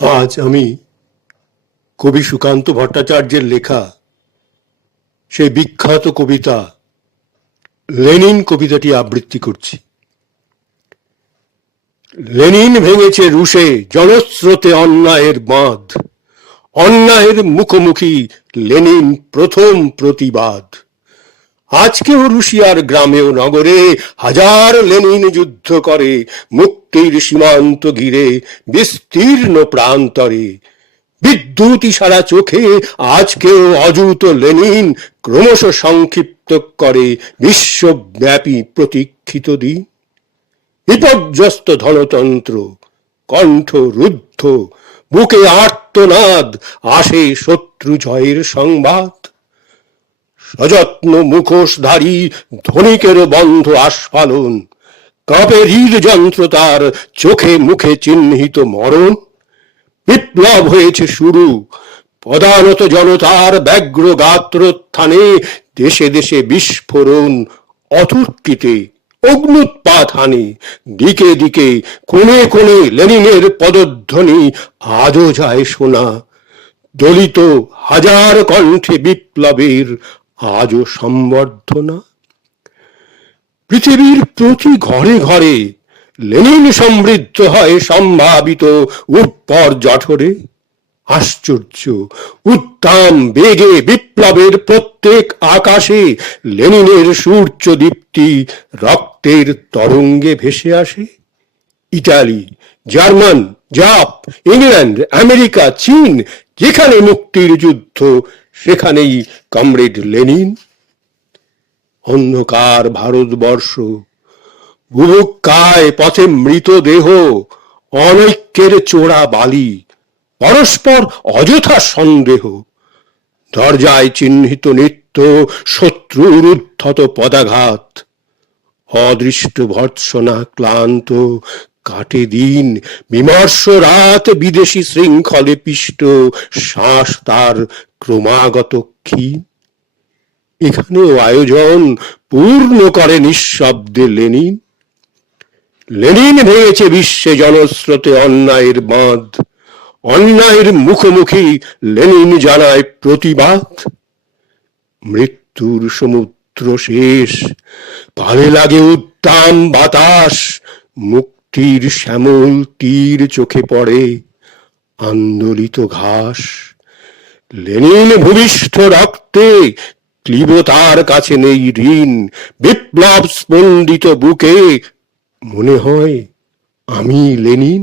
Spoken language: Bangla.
আজ আমি কবি সুকান্ত ভট্টাচার্যের লেখা সেই বিখ্যাত কবিতা লেনিন কবিতাটি আবৃত্তি করছি। লেনিন ভেঙেছে রুশে জনস্রোতে অন্যায়ের বাঁধ, অন্যায়ের মুখোমুখি লেনিন প্রথম প্রতিবাদ। আজকেও রুশিয়ার গ্রামে ও নগরে হাজার লেনিন যুদ্ধ করে মুক্তির সীমান্ত ঘিরে বিস্তীর্ণ প্রান্তরে। বিদ্যুৎ ইশারা চোখে আজকেও অযুত লেনিন ক্রমশ সংক্ষিপ্ত করে বিশ্বব্যাপী প্রতীক্ষিত দিন। বিপর্যস্ত ধনতন্ত্র কণ্ঠ রুদ্ধ, বুকে আর্তনাদ, আসে শত্রু জয়ের সংবাদ। সযত্ন মুখোশধারী ধনিকেরও বন্ধ আস্ফালন, কাঁপে হৃদযন্ত্র তার, চোখে মুখে চিহ্নিত মরণ। বিপ্লব হয়েছে শুরু, পদানত জনতার ব্যগ্র গাত্রোত্থানে, দেশে দেশে বিস্ফোরণ, অতর্কিতে অগ্নুৎপাত হানি। দিকে দিকে কোণে কোণে লেনিনের পদধ্বনি আজও যায় শোনা। দলিত হাজার কণ্ঠে বিপ্লবের আজও সম্বর্ধনা। পৃথিবীর প্রতি ঘরে ঘরে লেনিন সমৃদ্ধ হয় সম্ভাবিত উৎপর জঠরে। আশ্চর্য উদ্দাম বেগে বিপ্লবের প্রত্যেক আকাশে লেনিনের সূর্য দীপ্তি রক্তের তরঙ্গে ভেসে আসে। ইটালি, জার্মান, জাপ, ইংল্যান্ড, আমেরিকা, চীন, যেখানে মুক্তির যুদ্ধ সেখানেই কমরেড লেনিন। অন্ধকার ভারতবর্ষ, বুভুক্ষায় পথে মৃতদেহ, অনৈক্যের চোরা বালি, পরস্পর অযথা সন্দেহ। দরজায় চিহ্নিত নিত্য শত্রুর উদ্ধত পদাঘাত। অদৃষ্ট ভর্ৎসনা ক্লান্ত কাটে দিন, বিমর্ষ রাত বিদেশি শৃঙ্খলে পিষ্ট, শ্বাস তার ক্রমাগত ক্ষীণ। এখানেও আয়োজন পূর্ণ করে নিঃশব্দে লেনিন। লেনিন ভেঙেছে বিশ্বে জনস্রোতে অন্যায়ের বাঁধ, অন্যায়ের মুখোমুখি লেনিন জানায় প্রতিবাদ। মৃত্যুর সমুদ্র শেষ, পালে লাগে উদ্দাম বাতাস, মুক্তির শ্যামল তীর চোখে পড়ে আন্দোলিত ঘাস। লেনিন ভূমিষ্ঠ রক্তে ক্লীবতার কাছে নেই ঋণ, বিপ্লব স্পন্দিত বুকে মনে হয় আমি লেনিন।